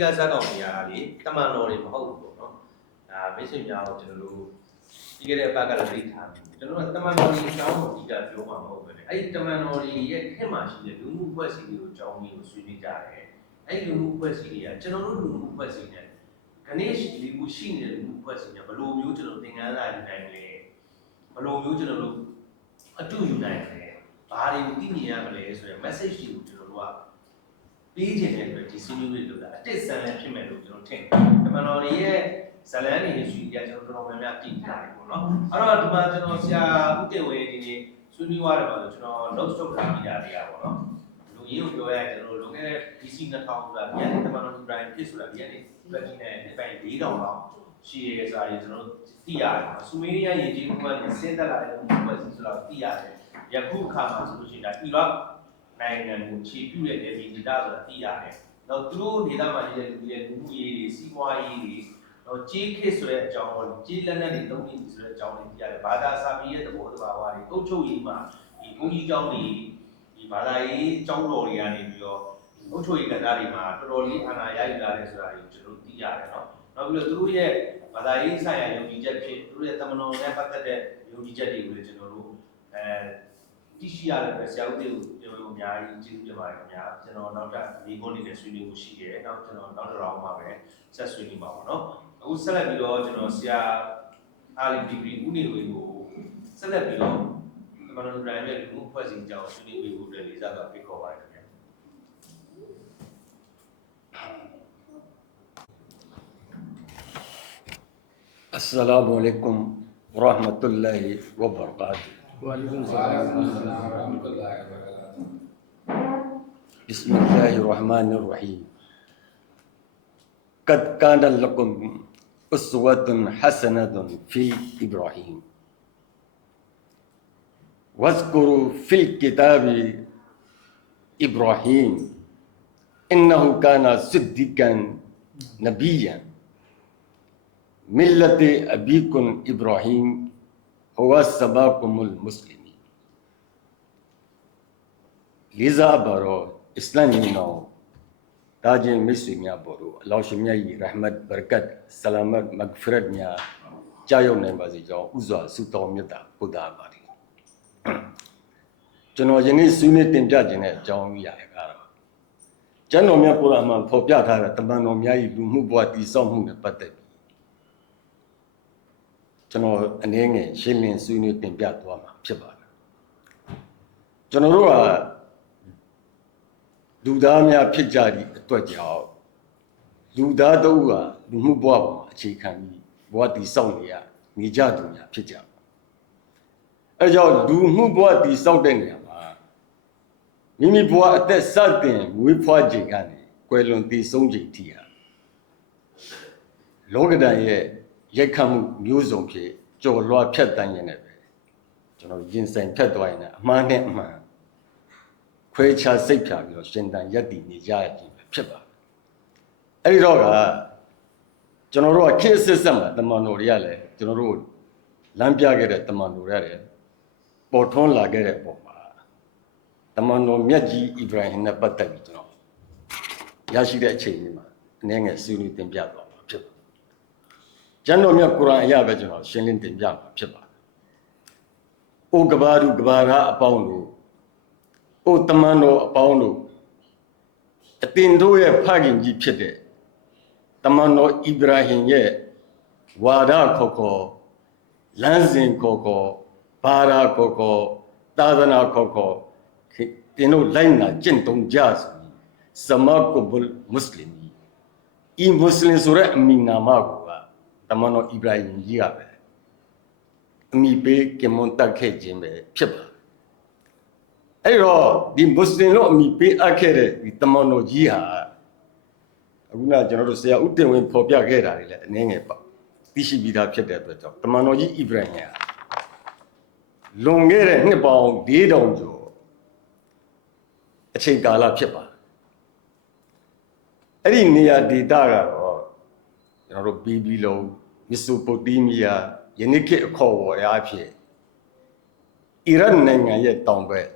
ကစားကောင်နေရတာလေတမန်တော်တွေမဟုတ်ဘူးပေါ့နော်ဒါမိတ်ဆွေများကိုကျွန်တော်တို့ပြီးခဲ့တဲ့အပတ်ကလည်းသိထားပြီကျွန်တော်တို့တမန်တော်တွေအကြောင်းကိုအဓိကပြောမှာမဟုတ်ဘူးလေအဲ့ဒီတမန်တော်တွေရဲ့ခင်မှာရှိတဲ့လူမှုအဖွဲ့အစည်းတွေကိုအကြောင်းကြီးကိုဆွေးနွေးကြတယ်အဲ့ဒီလူမှုအဖွဲ့အစည်းတွေကကျွန်တော်တို့လူမှုအဖွဲ့အစည်းနဲ့ခဏလေးကိုရှိနေတဲ့လူမှုအဖွဲ့အစည်းတွေဘယ်လိုမျိုးကျွန်တော်သင်ခန်းစာယူနိုင်လဲဘယ်လိုမျိုးကျွန်တော်တို့အတူယူနိုင်လဲဘာတွေကိုသိမြင်ရမလဲဆိုတဲ့ message တွေကိုကျွန်တော်တို့ကပြီးချင်တဲ့အတွက်ဒီ senior တွေလို့လားအတစ်ဆန်လည်းဖြစ်မယ်လို့ကျွန်တော်ထင်တယ်။တမန်တော်တွေရဲ့ဇလန်းတွေရှိကြကျွန်တော်တော်များများသိထားတယ်ပေါ့နော်။အဲ့တော့ဒီမှာကျွန်တော်ဆရာဦးတင်ဝင်းဒီနေ့ဆွေးနွေးရတယ်ပါလို့ကျွန်တော် notes ထုတ်ထားမိတာတွေကပေါ့နော်။လူရင်းကိုပြောရရင်ကျွန်တော်လွန်ခဲ့တဲ့ BC 2000ဆိုတာပြန်တမန်တော် Ibrahim ဖြစ်ဆိုတာပြန်နေပြည်နဲ့အပိုင်း4000လောက်ရှိရဲဆိုတာကြီးကျွန်တော်သိရတယ်။ဆူမေးရီးယားယဉ်ကျေးမှုကဆင်းသက်လာတဲ့အဖွဲ့အစည်းဆိုတာသိရတယ်။ယခုအခါမှာဆိုလို့ရှိရင်ဒါအီရတ်နိုင်ငံကိုခြေပြုတဲ့ဒေသဆိုတာသိရတယ်။နောက်သူတို့ဒေသမှာရှိတဲ့လူတွေလူမှုရေးတွေစီးပွားရေးတွေတော့ကြေးခစ်ဆိုတဲ့အကြောင်းဟောကြေးလက်နက်တွေသုံးနေပြီဆိုတဲ့အကြောင်းတွေသိရတယ်။ဘာသာစာပေရဲ့သဘောတဘာဝတွေအုပ်ချုပ်ရေးမှာဒီဘုန်းကြီးကျောင်းတွေဒီဘာသာရေးကျောင်းတော်တွေကနေပြီးတော့အုပ်ချုပ်ရေးကဏ္ဍတွေမှာတော်တော်လေးအာဏာရယူလာတယ်ဆိုတာကိုကျွန်တော်သိရတယ်နော်။နောက်ပြီးတော့သူတို့ရဲ့ဘာသာရေးဆိုင်ရာယုံကြည်ချက်ဖြစ်သူတို့ရဲ့တမန်တော်နဲ့ပတ်သက်တဲ့ယုံကြည်ချက်တွေကိုလည်းကျွန်တော်တို့သိရှိရတဲ့ဆရာဦးတွေကိုကျွန်တော်အများကြီးကျေးဇူးတင်ပါတယ်ခင်ဗျာကျွန်တော်နောက်ထပ်ဒီကုန်းနေတဲ့ဆွေးနွေးမှုရှိတယ်နောက်ကျွန်တော်နောက်တစ်ရောင်းမှာပဲဆက်ဆွေးနွေးပါပါတော့အခုဆက်လက်ပြီးတော့ကျွန်တော်ဆရာအာလီဒီဂရီဦးနေဝေကိုဆက်လက်ပြီးတော့တမန်တော်တိုင်းရဲ့လူမှုဖွဲ့စည်းကြောင်းဆွေးနွေးပေးဖို့အတွက်လေးစားစွာဖိတ်ခေါ်ပါတယ်ခင်ဗျာالسلام عليكم ورحمة الله وبركاته. وعليكم السلام ورحمة الله وبركاته. بسم الله الرحمن الرحيم. قد كان لكم أسوة حسنة في إبراهيم. واذكروا في الكتاب إبراهيم إنه كان صديقا نبيا. ملة أبيكم إبراهيم هو سباكم المسلمين. لذا برو إسلامينو تاجين مسلميا برو الله شميا رحمة بركات سلامت مغفرت ميا جايو نبازي جاو أوزا سوتو ميتا كودا باري. ကျွန်တော်ယနေ့ဆွေးနွေးတင်ပြခြင်းတဲ့အကြောင်းအရာတွေကတော့ကျမ်းတော်မြတ်ကုရ်အာန်မှာဖော်ပြထားတဲ့တမန်တော်များ၏လူမှုဘဝတည်ဆောက်မှုနဲ့ပတ်သက်ပြီးကျွန်တော်အနေငယ်ရှင်းလင်းဆွေးနွေးတင်ပြသွားမှာဖြစ်ပါတယ်ကျွန်တော်တို့ကလူသားများဖြစ်ကြသည့်အတွက်ကြောင့်လူသားတို့ကလူမှုဘဝပေါ်မှာအခြေခံပြီးဘဝတည်ဆောက်နေကြသူများဖြစ်ကြတယ်အဲကြောင့်လူမှုဘဝတည်ဆောက်တဲ့နေရာမှာမိမိဘဝအသက်စတင်မွေးဖွားခြင်းကနေကွယ်လွန်တည်ဆုံးခြင်းထိဟာလောကဓာတ်ရဲ့ရိုက်ခတ်မှုမျိုးစုံဖြစ်ကြော်လွှားဖြတ်တန်းရင်းနဲ့ပဲကျွန်တော်ရင်ဆိုင်ဖြတ်သွားရင်အမှားနဲ့အမှန်ခွဲခြားစိတ်ဖြာပြီးတော့ရှင်တန်ရက်တည်နေကြရခြင်းပဲဖြစ်ပါတယ်အဲဒီတော့ကကျွန်တော်တို့ကခေတ်ဆက်ဆက်မှာတမန်တော်တွေကလည်းကျွန်တော်တို့လမ်းပြခဲ့တဲ့တမန်တော်တွေရတယ်ပေါ်ထွန်းလာခဲ့တဲ့ပုံမှာတမန်တော်မြတ်ကြီးအစ္စရာဟင်နဲ့ပတ်သက်ပြီးကျွန်တော်ရရှိတဲ့အချိန်လေးမှာအနေငယ်ဆွေးနွေးတင်ပြသွားမှာဖြစ်ပါတယ်။ကျမ်းတော်မြတ်ကုရ်အာန်အရာပဲကျွန်တော်ရှင်းလင်းတင်ပြမှာဖြစ်ပါတယ်။အိုကဘာလူကဘာရာအပေါင်းတို့အိုတမန်တော်အပေါင်းတို့အတင်တို့ရဲ့ဖခင်ကြီးဖြစ်တဲ့တမန်တော်အစ္စရာဟင်ရဲ့ဝါဒခေါ်လမ်းစဉ်ခေါ်ဘာသာခေါ်သာသနာခေါ်တင်တို့လိုက်နာကျင့်သုံးကြဆိုစမကုဘ်မွတ်စလင်ဤမွတ်စလင်ဆိုတဲ့အမည်နာမကိုကတမန်တော်အစ္စရာဟင်ကြီးကပဲအမည်ပေးကင်မွန်တက်ခဲ့ခြင်းပဲဖြစ်ပါတယ်အဲ့တော့ဒီမွတ်စလင်တို့အမည်ပေးအပ်ခဲ့တဲ့ဒီတမန်တော်ကြီးဟာအခုနကျွန်တော်တို့ဆရာဦးတင်ဝင်းဖော်ပြခဲ့တာတွေလည်းအနေငယ်ပါသိရှိပြီးသားဖြစ်တဲ့အတွက်ကြောင့်တမန်တော်ကြီးအစ္စရာဟင်ဟာလွန်ခဲ့တဲ့နှစ်ပေါင်း4000ကျော်အချိန်ကာလဖြစ်ပါတယ်အဲ့ဒီနေရာဒေသကတော့ကျွန်တော်တို့ဘီဘီလုံမက်ဆိုပိုတေးမီးယားယနေ့ခေတ်အခေါ်အဝေါ်အဖြစ်အီရတ်နိုင်ငံရဲ့တောင်ဘက်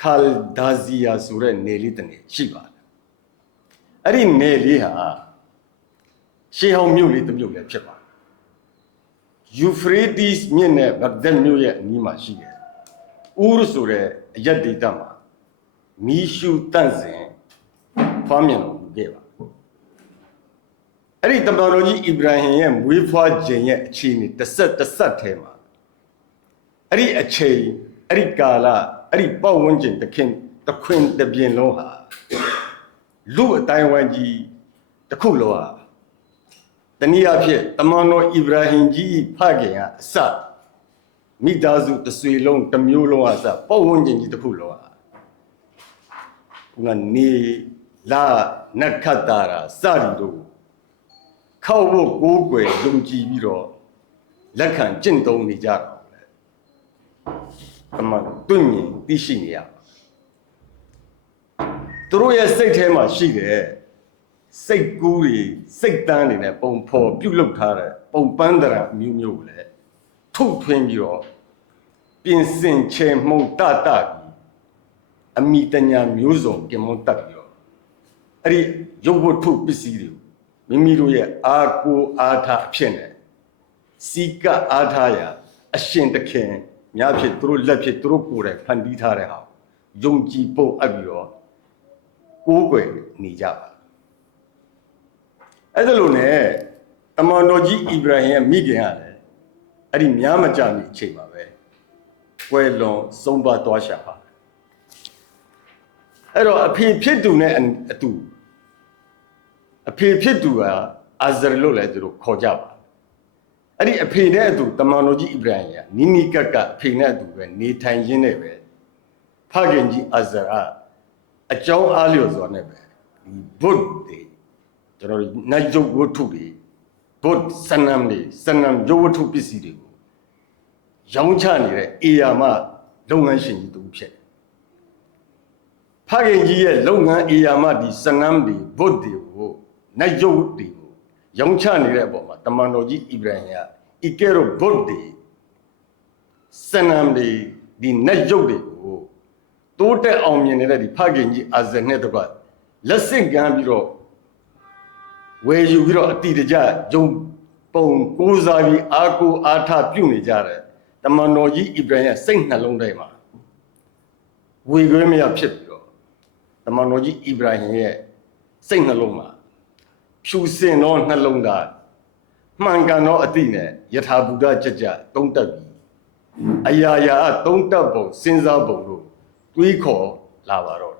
ခါလ်ဒါဇီယာဆိုတဲ့နေလေးတစ်နေရှိပါတယ် အဲ့ဒီနယ်လေးဟာရှေးဟောင်းမြို့လေးတစ်မြို့လည်းဖြစ်ပါတယ်ယူဖရေးတီးမြစ်နဲ့ဘဂဒက်မြို့ရဲ့အနီးမှာရှိတယ်ဦးဆိုတဲ့အရက်ဒေသမှာမီးရှူတန့်စင်ဖွားမြင်တော်မူခဲ့ပါအဲ့ဒီတမန်တော်ကြီးအီဗရာဟင်ရဲ့မွေးဖွားခြင်းရဲ့အခြေအနေတစ်ဆက်ထဲမှာအဲ့ဒီအချိန်အဲ့ဒီကာလအဲ့ဒီပတ်ဝန်းကျင်တခွင်တပြင်းလုံးဟာလူအတိုင်းဝိုင်းကြီးတစ်ခုလုံးဟာတနည်းအားဖြင့်တမန်တော်အီဗရာဟင်ကြီးဖခင်ကအစမိသားစုတစ်ဆွေလုံးတစ်မျိုးလုံးအစပတ်ဝန်းကျင်ကြီးတစ်ခုလုံးဟာကနေလာနက္ခတ္တရာစရီတို့ခောက်ဖို့ကိုးကွယ်ယုံကြည်ပြီးတော့လက်ခံကျင့်သုံးနေကြတာလေအမှန်တွေ့မြင်သိရှိနေရသူတို့ရဲ့စိတ်ထဲမှာရှိတယ်စိတ်ကူးတွေစိတ်တန်းတွေနဲ့ပုံဖော်ပြုတ်လုထားတဲ့ပုံပန်းတရာမျိုးမျိုးလေထုတ်ထွင်းပြီးတော့ပြင်ဆင်ချေမှုန်တပြီးအမိတညာမျိုးစုံကင်မွန်တက်ပြီးတော့အဲ့ဒီရုပ်ဝတ္ထုပစ္စည်းတွေမိမိတို့ရဲ့အာကိုအားထားအဖြစ်နဲ့စီကအားထားရာအရှင်တခင်များဖြစ်သူတို့လက်ဖြစ်သူတို့ကိုယ်တိုင်ဖန်တီးထားတဲ့ဟာယုံကြည်ပုံအပ်ပြီးတော့ကိုးကွယ်နေကြပါအဲ့ဒါလို့နဲ့တမန်တော်ကြီးအီဗရာဟင်ရဲ့မိခင်ကလည်းအဲ့ဒီများမကြမီအချိန်ပါပဲကွယ်လွန်ဆုံးပါသွားရှာပါအဲ့တော့အဖေဖြစ်သူနဲ့အတူအဖေဖြစ်သူကအာဇရလို့လည်းသူတို့ခေါ်ကြပါအဲ့ဒီအဖေနဲ့အတူတမန်တော်ကြီးအီဗရာဟင်ကနီနီကကအဖေနဲ့အတူပဲနေထိုင်ရင်းနဲ့ပဲဖခင်ကြီးအာဇရာအကြောင်းအားလျော်စွာနဲ့ပဲဒီဘုဒ္ဓကျွန်တော်နတ်ယုတ်ဝတ္ထုတွေဘုဒ္ဓစနမ်တွေစနမ်ယုတ်ဝတ္ထုပစ္စည်းတွေကိုရောင်းချနေတဲ့အေယာမလုပ်ငန်းရှင်ကြီးတူဖြစ်တယ်ဖခင်ကြီးရဲ့လုပ်ငန်းအေယာမဒီစနမ်တွေဘုဒ္ဓတွေကိုနတ်ယုတ်တွေကိုရောင်းချနေတဲ့အပေါ်မှာတမန်တော်ကြီးအီဗရာဟင်ကဤကဲ့သို့ဘုဒ္ဓစနမ်တွေဒီနတ်ယုတ်တွေကိုတိုးတက်အောင်မြင်နေတဲ့ဒီဖခင်ကြီးအာဇာနဲ့တကွလက်ဆင့်ကမ်းပြီးတော့ဝယ်ယူပြီးတော့အတိတကျဂျုံပုံကိုးစားပြီးအာကိုအားထပြုနေကြတယ်တမန်တော်ကြီးအီဗရာဟင်ရဲ့စိတ်နှလုံးထဲမှာဝေခွဲမရဖြစ်ပြီးတော့တမန်တော်ကြီးအီဗရာဟင်ရဲ့စိတ်နှလုံးမှာဖြူစင်သောနှလုံးသားမှန်ကန်သောအတိနဲ့ယထာဘုဒ္ဓကြကြသုံးတက်ပြီးအရာရာသုံးတက်ပုံစဉ်းစားပုံလို့တွေးခေါ်လာပါတော့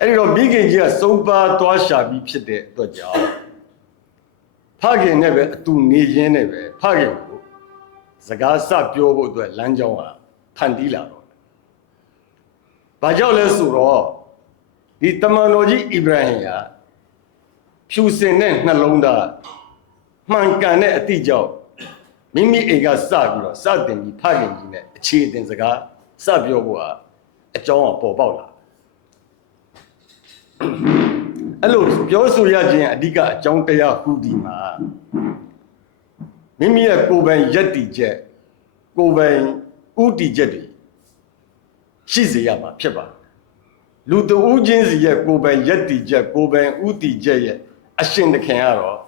အဲ့ဒီတော့မိခင်ကြီးကစုံပါသွားရှာပြီးဖြစ်တဲ့အတွက်ကြောင့်ဖခင်နဲ့ပဲအတူနေရင်းနဲ့ပဲဖခင်ကိုစကားစပြောဖို့အတွက်လမ်းကြောင်းကဖန်တီးလာတော့ဘာကြောင့်လဲဆိုတော့ဒီတမန်တော်ကြီးအီဗရာဟင်ကဖြူစင်တဲ့နှလုံးသားမှန်ကန်တဲ့အတိကြောင့်မိမိအိမ်ကစပြီးတော့စတင်ပြီးဖခင်ကြီးနဲ့အခြေအတင်စကားစပြောဖို့ဟာအကြောင်းကပေါ်ပေါက်လာအဲ့လိုပြောဆိုရခြင်းအဓိကအကြောင်းတရားဟူဒီမှာမိမိရဲ့ကိုယ်ပိုင်ယက်တီချက်ကိုယ်ပိုင်ဥတီချက်တွေရှိစေရမှာဖြစ်ပါတယ်လူတဦးချင်းစီရဲ့ကိုယ်ပိုင်ယက်တီချက်ကိုယ်ပိုင်ဥတီချက်ရဲ့အရှင်သခင်ကတော့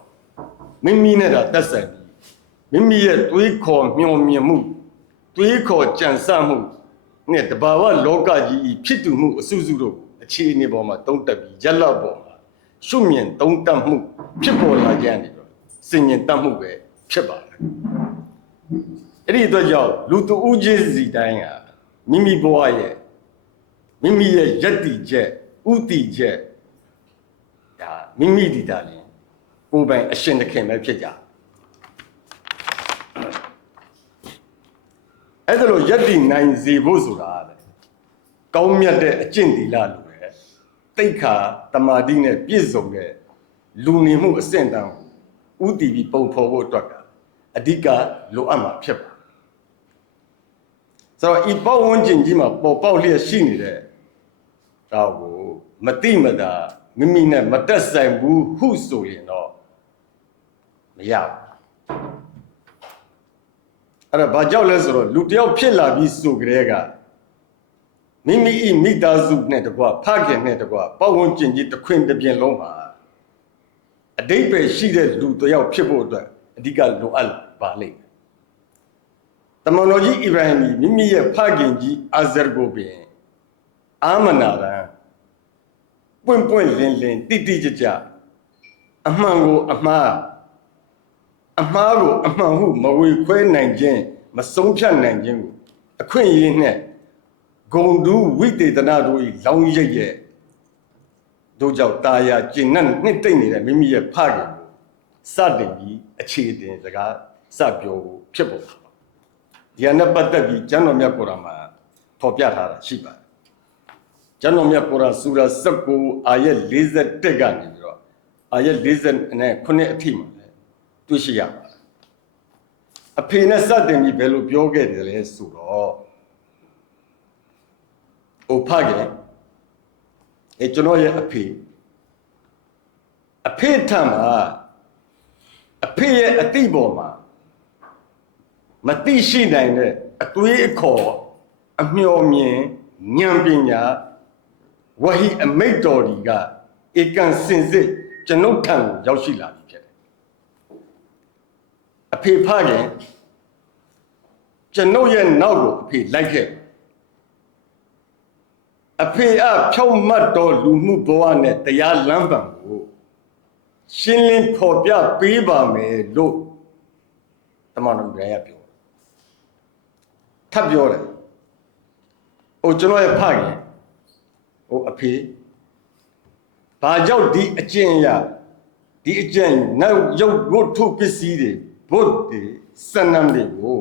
မိမိနဲ့တာသက်ဆိုင်ပြီးမိမိရဲ့တွေးခေါ်မျှော်မြင်မှုတွေးခေါ်ကြံစမှုနဲ့တဘာဝလောကကြီးဖြစ်တည်မှုအစုစုတို့အခြေအနေပေါ်မှာတုံးတက်ပြီးရက်လောက်ပေါ်မှာရှုမြင်တုံးတက်မှုဖြစ်ပေါ်လာကြတယ်တော့စင်ញင်တတ်မှုပဲဖြစ်ပါတယ်အဲ့ဒီအတွက်ကြောင့်လူတဦးချင်းစီတိုင်းဟာမိမိဘဝရဲ့မိမိရဲ့ယက်တီချက်ဥတီချက်ဒါမိမိဒီတာလည်းကိုယ်ပိုင်အရှင်သခင်ပဲဖြစ်ကြအဲ့ဒါလို့ယက်တီနိုင်စေဖို့ဆိုတာလေကောင်းမြတ်တဲ့အကျင့်သီလလိုပဲတိတ်ခါတမာတိနဲ့ပြည့်စုံတဲ့လူနေမှုအဆင့်တန်းဥတီပြီးပုံဖော်ဖို့အတွက်ကအဓိကလိုအပ်မှာဖြစ်ပါဆိုတော့ဤပေါဝန်းကျင်ကြီးမှာပေါ်ပေါက်လျက်ရှိနေတဲ့ဒါကိုမတိမတာမိမိနဲ့မတက်ဆိုင်ဘူးဟုဆိုရင်တော့မရဘူးအဲ့ဒါဘာကြောင့်လဲဆိုတော့လူတယောက်ဖြစ်လာပြီးဆိုကြတဲ့က မိမိဤမိသားစုနဲ့တကွဖခင်နဲ့တကွပတ်ဝန်းကျင်ကြီးတစ်ခွင်တစ်ပြင်လုံးမှာအတိတ်ပဲရှိတဲ့လူတစ်ယောက်ဖြစ်ဖို့အတွက်အဓိကလိုအပ်ပါလိမ့်မယ်တမန်တော်ကြီးဣဗရာဟင်မိမိရဲ့ဖခင်ကြီးအာဇာကိုပင်အာမနာရန်ပွင့်ပွင့်လင်းလင်းတိတိကျကျအမှန်ကိုအမှားကိုအမှန်ဟုမဝေခွဲနိုင်ခြင်းမဆုံးဖြတ်နိုင်ခြင်းကိုအခွင့်အရေးနဲ့ဂုံတူးဝိတေသနာတို့၏လောင်းရိပ်ရဲ့တို့ကြောင့်တာယာကျင့်နဲ့နှစ်သိမ့်နေတဲ့မိမိရဲ့ဖခင်ကိုစတင်ပြီးအခြေတင်စကားစပြောဖို့ဖြစ်ပေါ်တာဒီအနက်ပတ်သက်ပြီးကျမ်းတော်မြတ်ကုရ်အာန်မှာဖော်ပြထားတာရှိပါတယ်ကျမ်းတော်မြတ်ကုရ်အာန်ဆူရာ19အာယတ်41ကနေပြီးတော့အာယတ်49အထိမှာလည်းတွေ့ရှိရပါတယ်အဖေနဲ့စတင်ပြီးဘယ်လိုပြောခဲ့တယ်လဲဆိုတော့ဖခင်ကျွန်တော်ရဲ့အဖေထံမှာအဖေရဲ့အတိပေါ်မှာမသိရှိနိုင်တဲ့အသွေးအခေါ်အမျှော်မြင်ဉာဏ်ပညာဝဟီအမိတ်တော်ဒီကဧကန်စင်စစ်ကျွန်ုပ်ထံကိုရောက်ရှိလာပြီဖြစ်တယ်အဖေဖခင်ကျွန်ုပ်ရဲ့နောက်ကိုအဖေလိုက်ခဲ့အဖေအားဖြောင့်မတ်တော်လူမှုဘဝနဲ့တရားလမ်းပံကိုရှင်းလင်းဖော်ပြပေးပါမယ်လို့တမန်တော်ဗျာပြောထပ်ပြောတယ်ကျွန်တော်ရဲ့ဖခင်အဖေဘာကြောင့်ဒီအကျင့်နောက်ရုပ်ဝတ္ထုပစ္စည်းတွေဘုဒ္ဓစနံတွေကို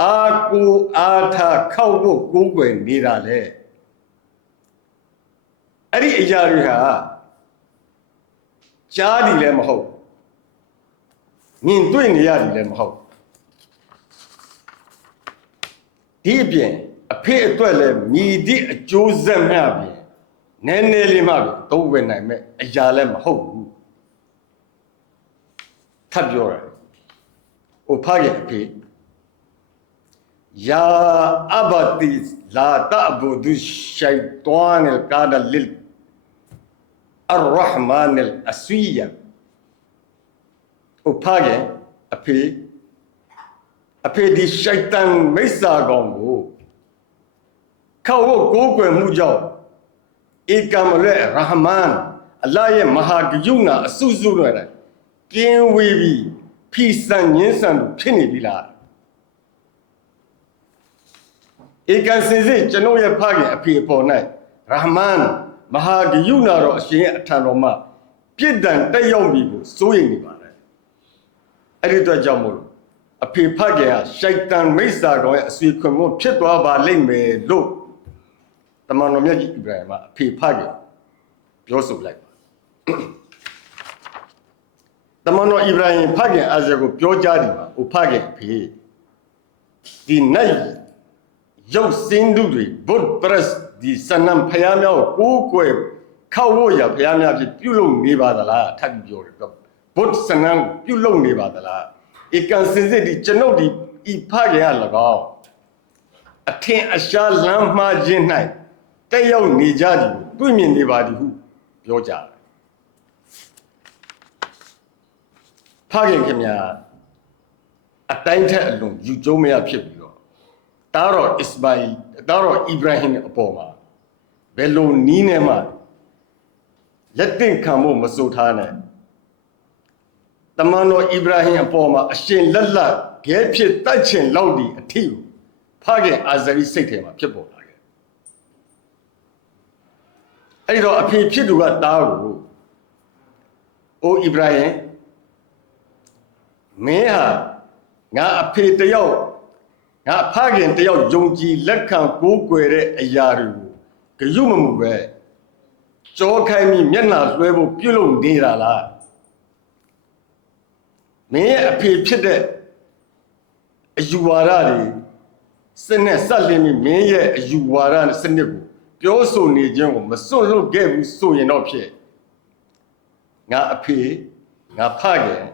အာကိုအာထာခောက်ဖို့ကိုးကွယ်နေတာလေအဲ့ဒီအရာတွေဟာကြားတယ်လည်းမဟုတ်မြင်တွေ့နေရတယ်လည်းမဟုတ်ဒီအပြင်အဖေအတွက်လည်းမြည်သည့်အကျိုးဆက်များပြင်နည်းနည်းလေးမှသုံးဝင်နိုင်မဲ့အရာလည်းမဟုတ်ဘူးထပ်ပြောတယ်ဖခင်အဖေيا أبتي لا تعبد الشيطان الكاد للرحمن الأسوية وفاجئ أبي دي الشيطان ميسا غونغو كاو غوغو موجو إيكامل الرحمن الله يمهاجيونا أسوزونا كين ويبي بيسان ينسان كيني بلاဧကန်စင်စစ်ကျွန်ုပ်ရဲ့ဖခင်အဖေအပေါ်၌ရာဟမန်မဟာဂယုဏတော်အရှင်ရဲ့အထံတော်မှာပြစ်ဒဏ်တက်ရောက်ပြီကိုစိုးရိမ်နေပါတယ်အဲ့ဒီအတွက်ကြောင့်မို့လို့အဖေဖခင်ဟာရှိုက်တန်မိစ္ဆာတော်ရဲ့အဆွေခွန်မှုဖြစ်သွားပါလိမ့်မယ်လို့တမန်တော်မြတ်ကြီးဣဗရာဟင်ကအဖေဖခင်ပြောဆိုလိုက်ပါတမန်တော်ဣဗရာဟင်ဖခင်အာဇာကိုပြောကြားတယ်မှာဖခင်အဖေဒီနိုင်ရုပ်စင်းတို့တွေဘုဒ္ဓပရစ်ဒီစနံဖယားများကိုကိုယ်ခောက်ဖို့ရဖယားများဖြစ်ပြုလုပ်နေပါသလားထပ်ပြီးပြောတယ်ဘုဒ္ဓစနံပြုလုပ်နေပါသလားဧကန်စင်စစ်ဒီကျွန်ုပ်ဒီဤဖခင်ရ၎င်းအထင်အရှားလမ်းမှားခြင်း၌တက်ရောက်နေကြသည်ကိုတွေ့မြင်နေပါသည်ဟုပြောကြတယ်ဖခင်ခင်များအတိုင်းထက်အလွန်ယူကျုံးမရဖြစ်ပြီးတာရောအစ္စမာအီတာရောဣဗရာဟင်အပေါ်မှာဘယ်လိုနီးနေမှလက်တင်ခံဖို့မစိုးထားနဲ့တမန်တော်ဣဗရာဟင်အပေါ်မှာအရှင်လက်လက်ဂဲဖြစ်တတ်ချင်လောက်ဒီအထီကိုဖခင်အာဇရီစိတ်ထဲမှာဖြစ်ပေါ်လာခဲ့အဲ့ဒီတော့အဖေဖြစ်သူကတားကိုအိုဣဗရာဟင်မင်းဟာငါအဖေတယောက်ငါဖခင်တယောက်ယုံကြည်လက်ခံကိုးကွယ်တဲ့အရာတွေကိုဂရုမမှုပဲကြောခိုင်းပြီးမျက်နှာလွှဲဖို့ပြုလုပ်နေတာလားမင်းရဲ့အဖေဖြစ်တဲ့အယူဝါဒတွေစနစ်ဆက်လင်းပြီးမင်းရဲ့အယူဝါဒနဲ့စနစ်ကိုပြောဆိုနေခြင်းကိုမစွန့်လွတ်ခဲ့ဘူးဆိုရင်တော့ဖြစ်ငါအဖေငါဖခင်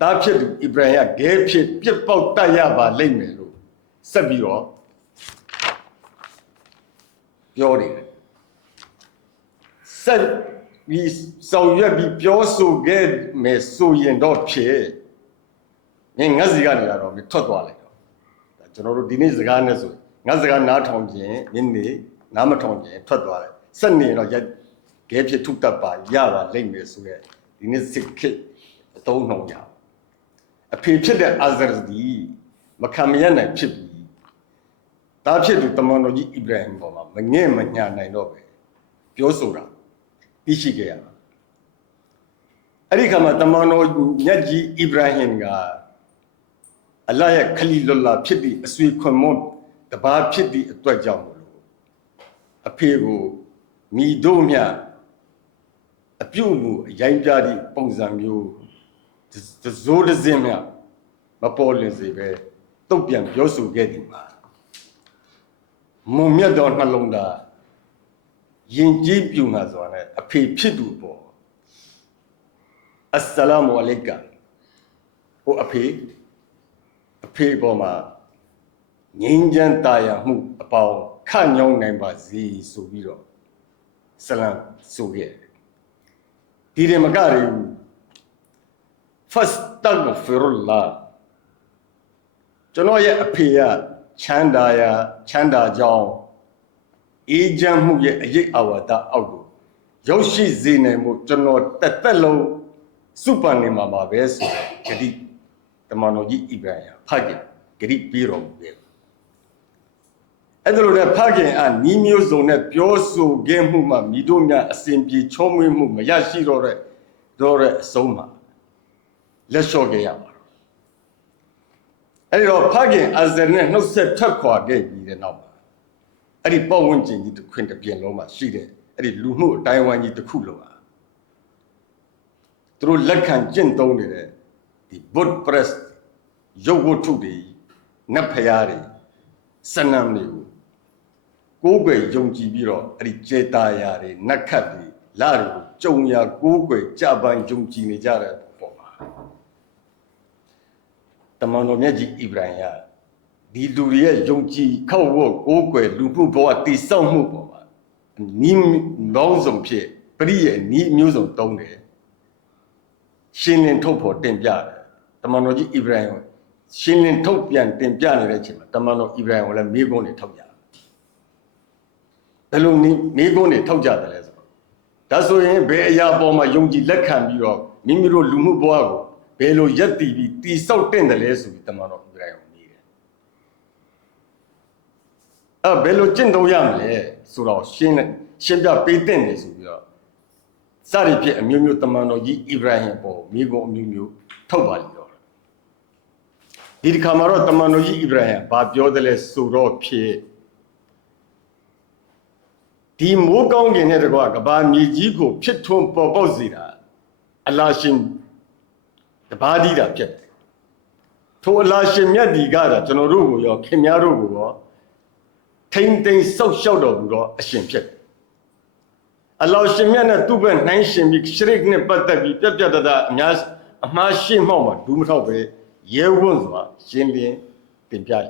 တားဖြစ်သူဣဗရာဟင်ကဂဲဖြစ်ပြစ်ပေါက်တတ်ရပါလိမ့်မယ်လို့ဆက်ပြီးတော့ ပြောနေတယ်ဆက်ပြီးဆောင်ရွက်ပြီးပြောဆိုခဲ့မယ်ဆိုရင်တော့ဖြစ်ငါစီကနေလာတော့ထွက်သွားလိုက်တော့ကျွန်တော်တို့ဒီနေ့စကားနဲ့ဆိုငါစကားနားထောင်ခြင်းနင်းနေနားမထောင်ခြင်းထွက်သွားတယ်ဆက်နေတော့ခဲဖြစ်ထုတတ်ပါရပါလိမ့်မယ်ဆိုရဲဒီနေ့စစ်ခေတ်အသုံးနှုန်းရအဖေဖြစ်တဲ့အာဇရဒီမခံမရနိုင်ဖြစ်ပြီးတားဖြစ်သူတမန်တော်ကြီးအစ္စရာဟင်ပေါ်မှာမငဲ့မညာနိုင်တော့ပဲပြောဆိုတာသိရှိခဲ့ရတာအဲ့ဒီခါမှာတမန်တော်မြတ်ကြီးအစ္စရာဟင်ကအလ္လာဟ်ရဲ့ခလီလုလာဖြစ်သည့်အဆွေခွန်မွန်တပါးဖြစ်သည့်အတွက်ကြောင့်မလို့အဖေကိုမိတို့မြအပြုတ်မှုအရိုင်းပြသည့်ပုံစံမျိုးတစိုးတစင်းမြမပေါ်လင်စေပဲတုတ်ပြန်ပြောဆိုခဲ့သည်မှာမုံမြတ်တော်နှလုံးသားယဉ်ကျေးပြူမှာဆိုတာနဲ့အဖေဖြစ်သူပေါ့အစ္စလာမုအလိုက်ကဟိုအဖေပေါ်မှာငြိမ်းချမ်းသာယာမှုအပေါင်းခန့်ညောင်းနိုင်ပါစေဆိုပြီးတော့ဆလမ်ဆိုခဲ့ဒီတွေမကရဘူး Fastaghfirullah ကျွန်တော်ရဲ့အဖေကချမ်းသာကြောင်းအေးချမ်းမှုရဲ့အရေးအဝါဒအောက်ကိုရောက်ရှိစေနိုင်မှုကျွန်တော်တစ်သက်လုံးစုပန်နေမှာပါပဲဆိုဂတိတမန်တော်ကြီးအစ္စရာဟင်ဖခင်ဂတိပြီးတော်မူခဲ့အဲ့ဒါလိုနဲ့ဖခင်အနီးမျိုးစုံနဲ့ပြောဆိုခဲ့မှုမှမိတို့များအစဉ်ပြေချောမွေ့မှုမရရှိတော့တဲ့အဆုံးမှာလက်လျှော့ခဲ့ရပါတော့အဲ့ဒီတော့ဖခင်အာဇရနဲ့နှုတ်ဆက်ထွက်ခွာခဲ့ပြီးတဲ့နောက်မှာအဲ့ဒီပတ်ဝန်းကျင်ကြီးတစ်ခွင်တစ်ပြင်လုံးမှာရှိတဲ့အဲ့ဒီလူမှုအတိုင်းဝိုင်းကြီးတစ်ခုလုံးဟာသူတို့လက်ခံကျင့်သုံးနေတဲ့ဒီ Buddh press ရုပ်ဝတ္ထုတွေနတ်ဖျားတွေစနမ်တွေကိုကိုးကွယ်ယုံကြည်ပြီးတော့အဲ့ဒီကျေတာယာတွေနတ်ခတ်တွေလာတွေကိုကြုံရကိုးကွယ်ကြပန်းယုံကြည်နေကြတဲ့ပုံမှာတမန်တော်မြတ်ကြီးအစ္စရာဟင်ကဒီလူတွေရဲ့ယုံကြည်ခောက်ဝတ်ကိုးကွယ်လူမှုဘဝတည်ဆောက်မှုပေါ်မှာနီးနောင်းဆုံးဖြစ်ပရိရဲ့နီးမျိုးစုံတုံးတယ်ရှင်းလင်းထုတ်ဖို့တင်ပြတယ်တမန်တော်ကြီးအစ္စရာဟင်ရှင်းလင်းထုတ်ပြန်တင်ပြနေတဲ့အချိန်မှာတမန်တော်အစ္စရာဟင်ကိုလည်းမိကုန်းတွေထုတ်ကြတယ်ဘယ်လိုမိကုန်းတွေထုတ်ကြတယ်လဲဆိုတော့ဒါဆိုရင်ဘယ်အရာပေါ်မှာယုံကြည်လက်ခံပြီးတော့မိမိတို့လူမှုဘဝကိုဘယ်လိုရက်တည်ပြီးတည်ဆောက်တင်တယ်လဲဆိုပြီးတမန်တော်အစ္စရာဟင်ကိုမေးတယ်ဘယ်လိုကျင့်သုံးရမလဲဆိုတော့ရှင်းပြပေးတဲ့နေဆိုပြီးတော့စရဖြစ်အမျိုးမျိုးတမန်တော်ကြီးအစ္စရာဟင်ပေါ်မိကုန်းအမျိုးမျိုးထုတ်ပါလိမ့်တော့ဒီတစ်ခါမှာတော့တမန်တော်ကြီးအစ္စရာဟင်ဘာပြောတယ်လဲဆိုတော့ဖြစ်ဒီမိုးကောင်းကင်နဲ့တကွာကဘာမြေကြီးကိုဖြစ်ထွန်းပေါ်ပေါက်စေတာအလ္လာဟ်ရှင်တပါးတည်းတာဖြစ်တယ်ထိုအလ္လာဟ်ရှင်မြတ်ဒီကတာကျွန်တော်တို့ကိုရောခင်များတို့ကိုရောထိမ့်သိမ်းဆောက်ရှောက်တော်မူတော့အရှင်ဖြစ်တယ်အလ္လာဟ်ရှင်မြတ်နဲ့သူ့ဘက်နှိုင်းရှင်ပြီးရှရစ်နဲ့ပတ်သက်ပြီးပြတအများအမှားရှင်းမှောက်မှာဒူးမထောက်ပဲရဲဝံ့စွာရှင်းလင်းတင်ပြတယ်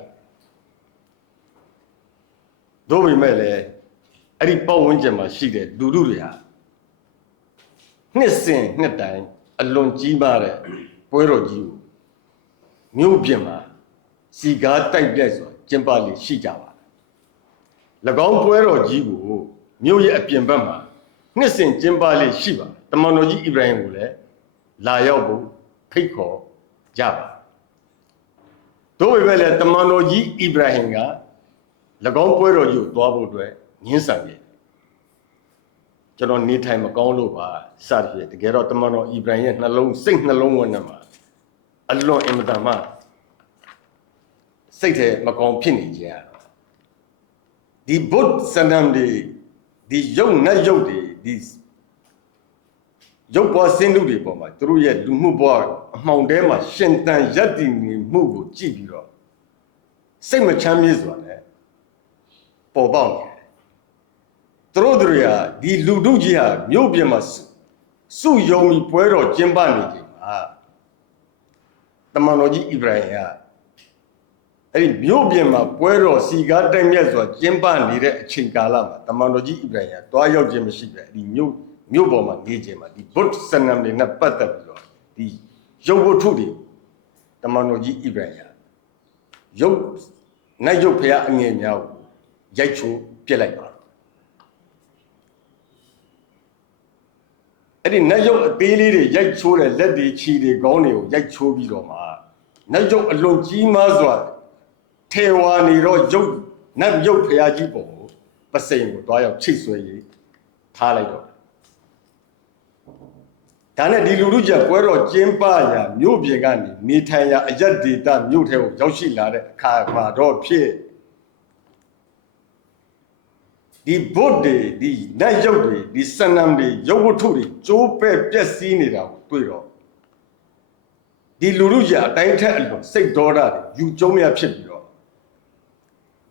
တို့ပေမဲ့လည်းအဲ့ဒီပတ်ဝန်းကျင်မှာရှိတဲ့လူလူတွေဟာနှစ်စဉ်နှစ်တိုင်းအလွန်ကြီးမားတဲ့ပွဲတော်ကြီးကိုမြို့ပြင်မှာစီကားတိုက်ပြက်စွာကျင်းပလေရှိကြပါတယ်။၎င်းပွဲတော်ကြီးကိုမြို့ရဲ့အပြင်ဘက်မှာနှစ်စဉ်ကျင်းပလေရှိပါတယ်။တမန်တော်ကြီးအစ္စရာဟင်ကိုလည်းလာရောက်ဖို့ဖိတ်ခေါ်ကြပါတို့ပေမဲ့လည်းတမန်တော်ကြီးအစ္စရာဟင်က၎င်းပွဲတော်ကြီးကိုသွားဖို့အတွက်ငင်းဆန်တယ်ကျွန်တော်နေထိုင်မကောင်းလို့ပါစသည်တကယ်တော့တမန်တော်အစ္စရာဟင်ရဲ့စိတ်နှလုံးဝင်နေမှာအလွန်အင်မတန်မှစိတ်ထဲမကောင်းဖြစ်နေကြရတော့ဒီဘုဒ္ဓစနမ်တွေဒီယုံနဲ့ယုတ်တွေဒီရုပ်ပေါ်စင်းလူတွေပေါ်မှာသူတို့ရဲ့လူမှုဘဝအမှောင်ထဲမှာရှင်သန်ရပ်တည်နေမှုကိုကြည့်ပြီးတော့စိတ်မချမ်းမြေ့စွာနဲ့ပေါ်ပေါက်နေတယ်သူတို့တွေကဒီလူတို့ကြီးဟာမြို့ပြင်မှာစုယုံပြီးပွဲတော်ကျင်းပနေချိန်မှာတမန်တော်ကြီးအစ္စရာဟင်ကအ အဲ့ဒီမြို့ပြင်မှာပွဲတော်စီကားတိုက်မြတ်စွာကျင်းပနေတဲ့အချိန်ကာလမှာတမန်တော်ကြီးဣဗရာဟင်ကတွားရောက်ခြင်းမရှိပဲဒီမြို့ပေါ်မှာနေခြင်းမှာဒီဘုဒ္ဓစနမ်တွေနဲ့ပတ်သက်ပြီးတော့ဒီရုပ်ဝတ္ထုတွေတမန်တော်ကြီးဣဗရာဟင်ရုပ်နတ်ရုပ်ဖရာအငယ်များကိုရိုက်ချိုးပြစ်လိုက်ပါအဲ့ဒီနတ်ရုပ်အသေးလေးတွေရိုက်ချိုးတဲ့လက်တွေခြေတွေခေါင်းတွေကိုရိုက်ချိုးပြီးတော့မှနတ်ရုပ်အလွန်ကြီးမားစွာထေဝါနေတော့နတ်ရုပ်ဖရာကြီးပေါ်ကိုပစိန်ကိုတွားရောက်ချိတ်ဆွဲရေးထားလိုက်တော့ဒါနဲ့ဒီလူလူကြီးပွဲတော်ကျင်းပရာမြို့ပြင်ကနေနေထိုင်ရာအယက်ဒေတာမြို့ထဲကိုရောက်ရှိလာတဲ့အခါမှာတော့ဖြစ်ဒီဘုဒ္ဓဒီနတ်ရုပ်တွေဒီစနမ်တွေရုပ်ဝတ္ထုတွေကျိုးပဲ့ပျက်စီးနေတာကိုတွေ့တော့ဒီလူလူကြီးအတိုင်းထက်အလွန်စိတ်ဒေါသတွေယူကျုံးရဖြစ်ပြီးတော့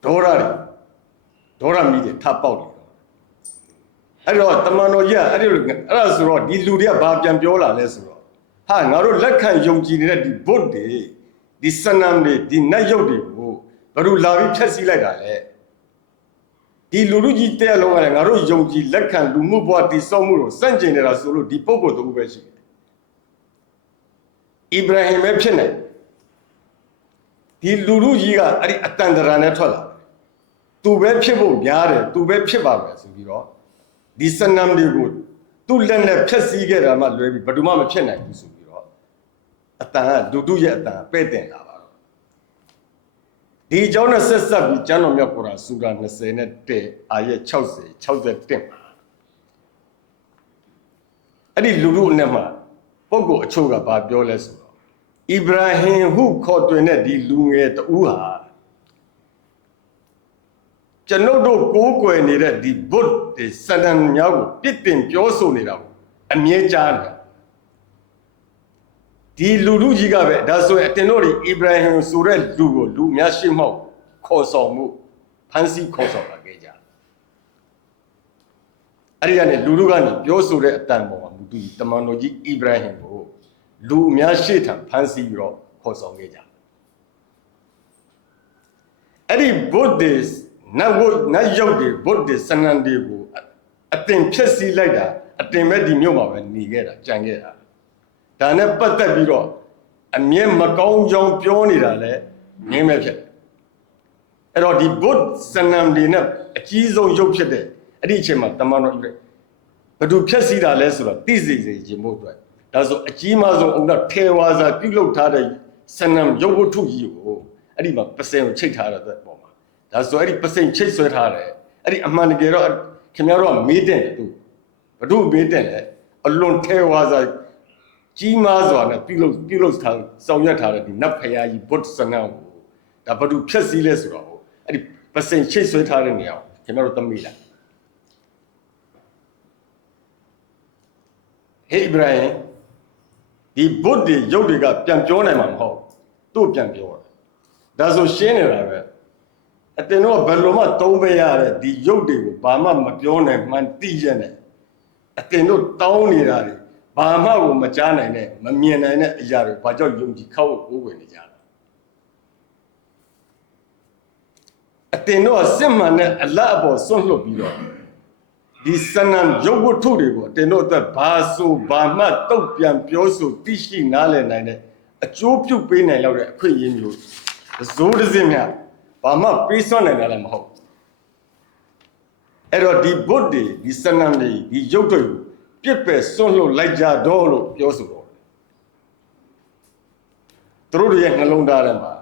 ဒေါရမီတွေထပ်ပေါက်တယ်အဲ့တော့တမန်တော်ကြီးကအဲ့ဒါဆိုတော့ဒီလူတွေကဘာပြန်ပြောလာလဲဆိုတော့ဟာငါတို့လက်ခံယုံကြည်နေတဲ့ဒီဘုဒ္ဓတွေဒီစနမ်တွေဒီနတ်ရုပ်တွေကိုဘယ်လိုလာပြီးဖျက်ဆီးလိုက်တာလဲဒီလူလူကြီးတဲ့လုံးကလည်းငါတို့ယုံကြည်လက်ခံလူမှုဘဝတည်ဆောက်မှုကိုစန့်ကျင်နေတာဆိုလို့ဒီပုဂ္ဂိုလ်တူပဲရှိတယ်ဣဗရာဟင်ပဲဖြစ်နေဒီလူလူကြီးကအဲ့ဒီအတန်တရာနဲ့ထွက်လာသူပဲဖြစ်ဖို့များတယ်သူပဲဖြစ်ပါမယ်ဆိုပြီးတော့ဒီစနမ်တွေကိုသူ့လက်နဲ့ဖျက်ဆီးခဲ့တာမှလွဲပြီးဘယ်သူမှမဖြစ်နိုင်ဘူးဆိုပြီးတော့အတန်ကလူတို့ရဲ့အတန်ပဲ့တင်လာပါတော့ဒီအကြောင်းနဲ့ဆက်ဆက်ပြီးကျမ်းတော်မြတ်ကုရ်အာန်စူရာ21အာယတ်61မှာအဲ့ဒီလူတို့နဲ့မှပုဂ္ဂိုလ်အချို့ကဘာပြောလဲဆိုတော့ဣဗရာဟင်ဟုခေါ်တွင်တဲ့ဒီလူငယ်တူဟာကျွန်ုပ်တို့ကိုးကွယ်နေတဲ့ဒီဘုဒ္ဓစနမ်များကိုပြစ်တင်ပြောဆိုနေတာကိုအမြဲကြားတယ်ဒီလူလူကြီးကပဲဒါဆိုရင်အတင်တို့ဣဗရာဟင်ဆိုတဲ့လူကိုလူများရှိမှောက်ခေါ်ဆောင်မှုဖန်ဆီးခေါ်ဆောင်လာခဲ့ကြအဲ့ဒီကနေလူလူကနေပြောဆိုတဲ့အတန်ပေါ်မှာမူတည်တမန်တော်ကြီးဣဗရာဟင်ကိုလူအများရှိထံဖန်ဆီးပြီးတော့ခေါ်ဆောင်ခဲ့ကြအဲ့ဒီဘုဒ္ဓနတ်ရုပ်တွေဘုဒ္ဓစနန်တွေကိုအတင်ဖြစ်စီလိုက်တာအတင်မဲ့ဒီမြို့မှာပဲနေခဲ့တာကြံခဲ့တာဒါနဲ့ပတ်သက်ပြီးတော့အမြဲမကောင်းကြောင်းပြောနေတာလဲငင်းမဲ့ဖြစ်အဲ့တော့ဒီဘုဒ္ဓစနန်တွေနဲ့အကြီးဆုံးရုပ်ဖြစ်တဲ့အဲ့ဒီအချိန်မှာတမန်တော်ဣဗရာဘယ်သူဖြစ်စီတာလဲဆိုတော့သိစေခြင်းမို့အတွက်ဒါဆိုအကြီးမားဆုံးအောင်တော့ထေဝါစာပြုလုပ်ထားတဲ့စနန်ရုပ်ဝတ္ထုကြီးကိုအဲ့ဒီမှာပစင်ကိုချိတ်ထားတဲ့ပုံမှာဒါဆိုအဲ့ဒီပစိန်ချိတ်ဆွဲထားတယ်အဲ့ဒီအမှန်တကယ်တော့ခင်ဗျားတို့ကမေးတဲ့သူဘုဒ္ဓမေးတဲ့လေအလွန်ထဲဝါစာကြီးမားစွာနဲ့ပြုလုပ်ထားဆောင်ရွက်ထားတဲ့ဒီနတ်ဖရာကြီးဘုဒ္ဓစနန်ကိုဒါဘုဒ္ဓဖြတ်စည်းလဲဆိုတော့အဲ့ဒီပစိန်ချိတ်ဆွဲထားတဲ့နေရာကိုခင်ဗျားတို့သမီးလားဟေးဣဗရာဟင်ဒီဘုဒ္ဓရုပ်တွေကပြန်ပြောနိုင်မှာမဟုတ်သူ့ပြန်ပြောတာဒါဆိုရှင်းနေတာပဲအတင်တော့ဘယ်လိုမှသုံးပေးရတဲ့ဒီရုပ်တွေကိုဘာမှမပြောနိုင်မှန်သိရတဲ့အတင်တို့တောင်းနေတာတွေဘာမှကိုမကြားနိုင်တဲ့မမြင်နိုင်တဲ့အရာတွေဘာကြောင့်ယုံကြည်ခောက်ကိုးကွယ်နေကြတာအတင်တော့စစ်မှန်တဲ့အလတ်အပေါ်စွန့်လွတ်ပြီးတော့ဒီစနံရုပ်ဝတ္ထုတွေကိုအတင်တို့အတွက်ဘာဆိုဘာမှတုတ်ပြန်ပြောဆိုသိရှိနားလည်နိုင်တဲ့အကျိုးပြုပေးနိုင်လောက်တဲ့အခွင့်အရေးမျိုးဇိုးတစ်စင်းများဘာမှပေးစွန့်နိုင်တာလည်းမဟုတ်အဲ့တော့ဒီဘုဒ္ဓဒီစနံတွေဒီရုပ်တွေကိုပြစ်ပယ်စွန့်လွတ်လိုက်ကြတော့လို့ပြောဆိုတော့သူတို့ရဲ့နှလုံးသားထဲမှာ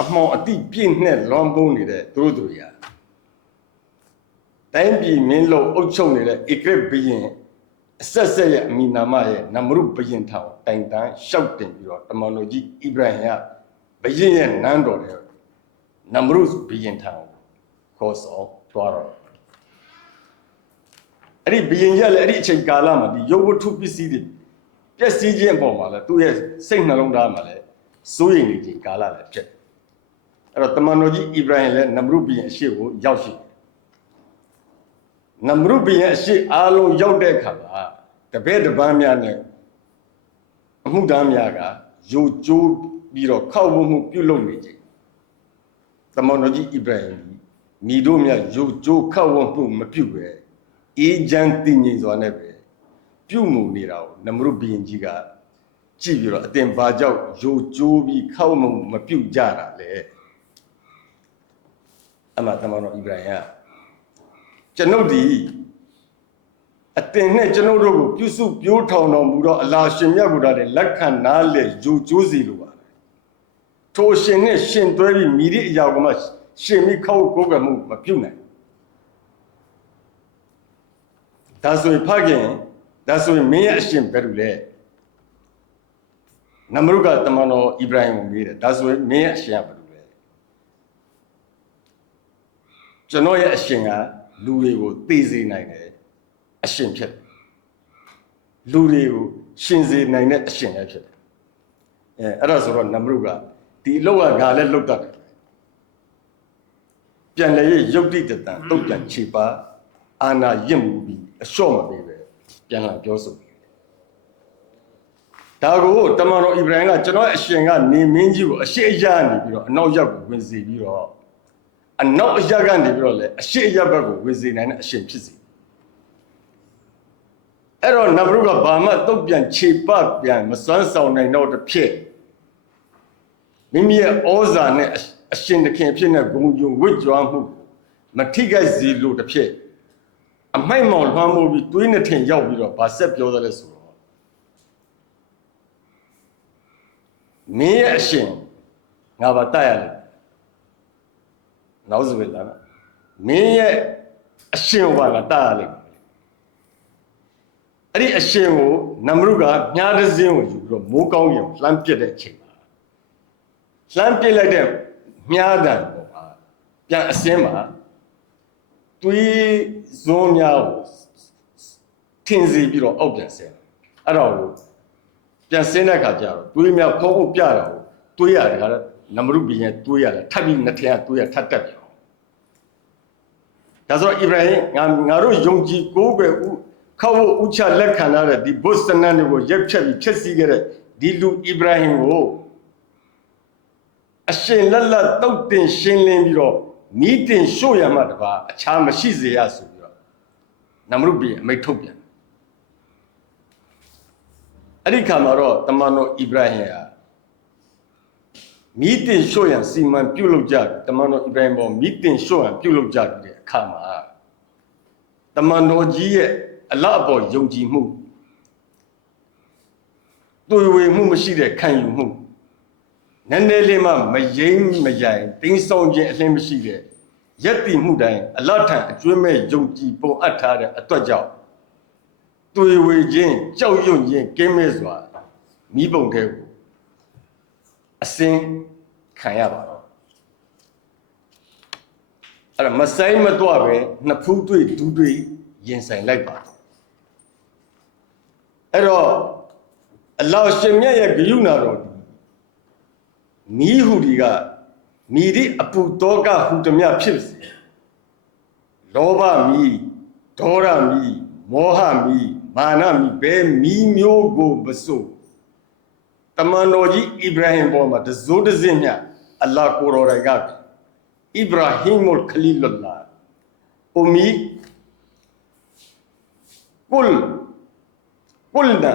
အမှောင်အတိပြည့်နဲ့လွန်ပုံနေတဲ့သူတို့ရာတိုင်းပြည်မင်းလုံးအုပ်ချုပ်နေတဲ့ဧကရဘယင်အဆက်ရဲ့အမိနာမရဲ့နမရုဘယင်ထောင်တိုင်တန်းရှောက်တင်ပြီးတော့တမန်တော်ကြီးဣဗရာဟင်ကဘယင်ရဲ့နန်းတော်တဲ့နမရုဘယင်ထောင်ခေါ်ဆောင်သွားတော့အဲ့ဒီဘယင်ရလည်းအဲ့ဒီအချိန်ကာလမှာဒီရုပ်ဝတ္ထုပစ္စည်းတွေပျက်စီးခြင်းအပေါ်မှာလည်းသူ့ရဲ့စိတ်နှလုံးသားမှာလည်းစိုးရိမ်နေခြင်းကာလလည်းဖြစ်အဲ့တော့တမန်တော်ကြီးဣဗရာဟင်လည်းနမရုဘယင်အရှိကိုရောက်ရှိနမရုဘယင်အရှိအားလုံးရောက်တဲ့အခါမှာတပည့်တပန်းများနဲ့အမှုသားများကယိုကျိုးပြီးတော့ခောက်မှုပြုလုပ်နေခြင်း တမန်တော်ကြီးဣဗရာဟင်မိတို့မြတ်ရုပ်ကြိုးခတ်ဝတ်မှုမပြုပဲအေးချမ်းတည်ငြိမ်စွာနဲ့ပဲပြုမှုနေတာကိုနမရုဘီရင်ကြီးကကြည့်ပြီးတော့အတင်ဘာကြောင့်ရုပ်ကြိုးပြီးခတ်ဝတ်မှုမပြုကြတာလဲအမှတမန်တော်ဣဗရာဟင်ကကျွန်ုပ်ဒီအတင်နဲ့ကျွန်ုပ်တို့ကိုပြုစုပြိုးထောင်တော်မူတော့အလာရှင်မြတ်ဘုရားတဲ့လက်ခံနားလေရုပ်ကြိုးစီလိုပါထိုရှင်နဲ့ရှင်တွဲပြီးမိရိအရာကမှရှင်မိခောက်ကိုယ်ကမှုမပြုတ်နိုင်ဒါဆိုရင်ဖခင်ဒါဆိုရင်မင်းရဲ့အရှင်ဘယ်လိုလဲနမရုကတမန်တော်ဣဗရာဟင်ကိုမေးတယ်ဒါဆိုရင်မင်းရဲ့အရှင်ကဘယ်လိုလဲကျွန်တော်ရဲ့အရှင်ကလူတွေကိုသိစေနိုင်တယ်အရှင်ဖြစ်တယ်လူတွေကိုရှင်စေနိုင်တဲ့အရှင်လည်းဖြစ်တယ်အဲ့ဒါဆိုတော့နမရုကဒီလောကငါလည်းလုတ်တတ်တယ်ပြန်လေရုပ်တိတတန်တုတ်ပြန်ခြေပါအာနာရင့်မှုပြီးအလျှော့မပေးပဲပြန်လာပြောဆိုဒါကိုတမန်တော်ဣဗရာဟင်ကကျွန်တော်အရှင်ကနေမင်းကြီးကိုအရှိအယနေပြီးတော့အနောက်ရက်ကိုဝင်စေပြီးတော့အနောက်အရက်ကနေပြီးတော့လေအရှိအရက်ဘက်ကိုဝင်စေနိုင်တဲ့အရှင်ဖြစ်စေအဲ့တော့နဗရုကဘာမှတုတ်ပြန်ခြေပပြန်မစွမ်းဆောင်နိုင်တော့တစ်ဖြစ်မိမိရဲ့ဩဇာနဲ့အရှင်တခင်ဖြစ်တဲ့ဂုဏ်ယူဝိကြွားမှုမထိခိုက်စေလို့တစ်ဖြစ်အမိုက်မောင်လွှမ်းမိုးပြီးတွေးနဲ့ထင်ရောက်ပြီးတော့ဗာဆက်ပြောသလဲဆိုတော့မင်းရဲ့အရှင်ငါပါတတ်ရတယ်နောက်စပယ်လားမင်းရဲ့အရှင်ဘာငါတတ်ရတယ်အဲ့ဒီအရှင်ကိုနမရုကမြားတစ်စင်းကိုယူပြီးတော့မိုးကောင်းရင်လှမ်းပစ်တဲ့အချိန်မှာလှမ်းပစ်လိုက်တဲ့မြားတံပေါ်မှာပြန်အစင်းမှာတွေးဇုံးများကိုထင်စီပြီးတော့အောက်ပြန်ဆင်းအဲ့တော့ပြန်ဆင်းတဲ့အခါကျတော့တွေးများဖုံးဖို့ပြတာကိုတွေးရတယ်ကလည်းနမရုဘီရဲ့တွေးရတယ်ထပ်ပြီးနှစ်ထင်ကတွေးရထပ်တက်ပြန်ဒါဆိုတော့ဣဗရာဟင်ငါတို့ယုံကြည်ကိုးကွယ်ခောက်ဖို့ဥချလက်ခံရတဲ့ဒီဘုစနန်တွေကိုရက်ဖြတ်ပြီးဖြစ်စီခဲ့တဲ့ဒီလူဣဗရာဟင်ကိုအရှင်လက်လက်တုတ်တင်ရှင်းလင်းပြီးတော့မိတင်ရှို့ရမှတပါအခြားမရှိစေရဆိုပြီးတော့နမရုဘီအမိတ်ထုတ်ပြန်အဲ့ဒီခါမှာတော့တမန်တော်ဣဗရာဟင်ဟာမိတင်ရှို့ရန်စီမံပြုလုပ်ကြတမန်တော်ဣဗရာဟင်ပေါ်မိတင်ရှို့ရန်ပြုလုပ်ကြတဲ့အခါမှာတမန်တော်ကြီးရဲ့အလအပေါ်ယုံကြည်မှုတွေ့ဝေမှုမရှိတဲ့ခံယူမှုနည်းနည်းလေးမှမယိမ်းမယိုင်တင်းဆောင်ခြင်းအလင်းမရှိတဲ့ယက်တိမှုတိုင်းအလတ်ထံအကျွမ်းမဲ့ယုံကြည်ပုံအပ်ထားတဲ့အတွက်ကြောင့်တွေ့ဝေခြင်းကြောက်ရွံ့ခြင်းကင်းမဲ့စွာမိဘုံတဲ့ကိုအစင်းခံရပါတော့အဲ့ဒါမဆိုင်မတော့ပဲနှစ်ဖူးတွေ့ဒူးတွေ့ရင်ဆိုင်လိုက်ပါအဲ့တော့အလောင်းရှင်မြတ်ရဲ့ဂရုဏာတော်မိဟုဒီကမိဒီအပူတောကဟုတမြဖြစ်စေလောဘမိဒေါရမိမောဟမိမာနမိဘယ်မိမျိုးကိုမစိုးတမန်တော်ကြီးဣဗရာဟင်ပေါ်မှာတစိုးတစင်းမြအလ္လာဟ်ကိုရော်ရကဣဗရာဟိမုလ်ခလီလလာအမီقلنا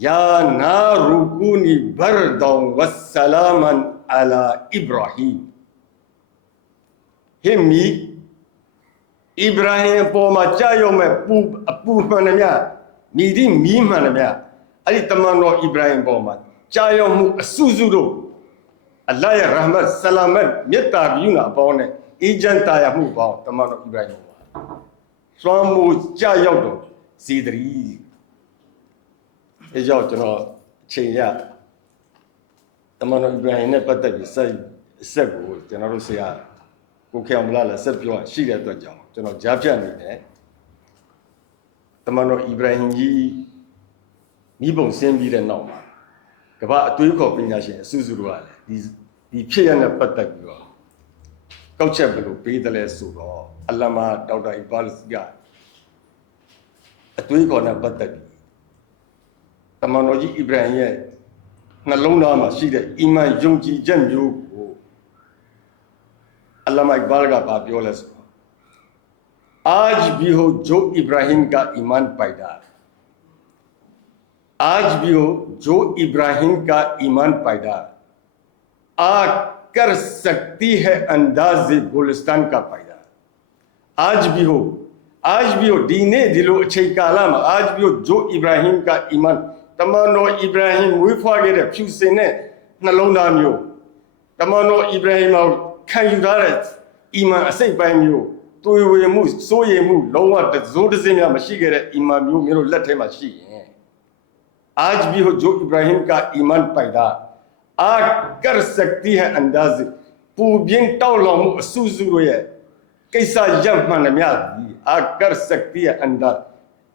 يا نار كوني بردا وسلاما على إبراهيم همي إبراهيم بوما جايو مي أبو مناميا ميدي مي مناميا ألي تمانو إبراهيم بوما جايو مو أسوزورو الله يا رحمة سلامت ميتا بيونا باونه إيجان تايا مو باو تمانو إبراهيم بوما စွမ်းမိုးကြရောက်တော့စီတရီအဲကြောင့်ကျွန်တော်ချိန်ရတမန်တော်ဣဗရာဟင်နဲ့ပတ်သက်ပြီးဆက်ကိုကျွန်တော်တို့ဆရာကိုခေအောင်မလားဆက်ပြောရှိတဲ့အတွက်ကြောင့်ကျွန်တော်ကြားဖြတ်နေတယ်တမန်တော်ဣဗရာဟင်ကြီးမိဘုံဆင်းပြီးတဲ့နောက်မှာကမ္ဘာအတွေးခေါ်ပညာရှင်အစုစုတို့ကလည်းဒီဖြစ်ရတဲ့ပတ်သက်ပြီးတော့ကောက်ချက်ဘယ်လိုပေးတယ်လဲဆိုတော့အလမာဒေါက်တာအီဘာလ်စီကအတွေးခေါ်တဲ့ပတ်သက်ပြီးတမန်တော်ကြီးဣဗရာဟင်ရဲ့နှလုံးသားမှာရှိတဲ့အီမန်ယုံကြည်ချက်မျိုးကို अल्लामा इकबाल का बापियोल है सुनो आज भी हो जो इब्राहिम का ईमान पैदा आज भी हो जो इब्राहिम का ईमान पैदा आ कर सकती है अंदाज गुलिस्तान का पैदा आज भी हो दीने दिलो अच्छे कालाम आज भी हो जो इब्राहिम का ईमान तमानो इब्राहिम मुइफा के रे फ्यूसे ने नलोंदा म्यो तमानो इब्राहिम खान युदारे ईमान असे पाए म्यो तो ये मु सो ये मु लोवा जोड़ से म्या मशी के रे ईमान म्यो मेरो लठे मशी है आज भी हो जो इब्राहिम का ईमान पैदा आ कर सकती है अंदाज पूबियन टाउलों सुजुरो ये कैसा यमन म्या आ कर सकती है अंदाज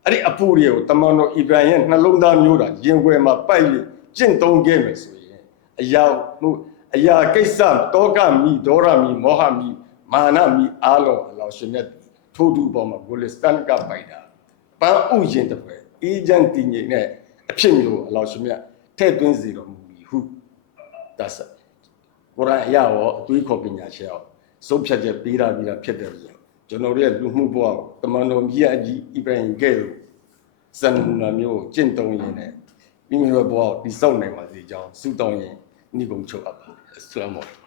अरे अपूर्य हो तमानो इब्राहिम नलोंदा म्योरा येंगे मा पाइले चिंतों के में सोये अया कैसा तोका मी दोरा मी मोहा मी माना मी आलो अल्लाह सुन्नत ठोडू बोमा गुलिस्तान का पैदा पा उजिन तपे इजन तिने ने အဖြစ်မျိုးအလောရှင်မြတ်ထည့်သွင်းစေတော်မူပြီဟုဒါစကုရ်အာန်အရာရောအတွေးခေါ်ပညာချက်ရောစုပ်ဖြတ်ချက်ပေးတာဖြစ်တယ်ဗျာကျွန်တော်တို့ရဲ့လူမှုဘဝကိုတမန်တော်မြတ်အကြီးအဗြဟိမ်ကဲ့သို့စံနာမျိုးကျင့်သုံးရင်းနဲ့မိမိတို့ဘဝကိုတည်ဆောက်နိုင်ပါစေကြောင်းဆုတောင်းရင်ဤကုံချုပ်အပ်ပါအစ္စလာမ်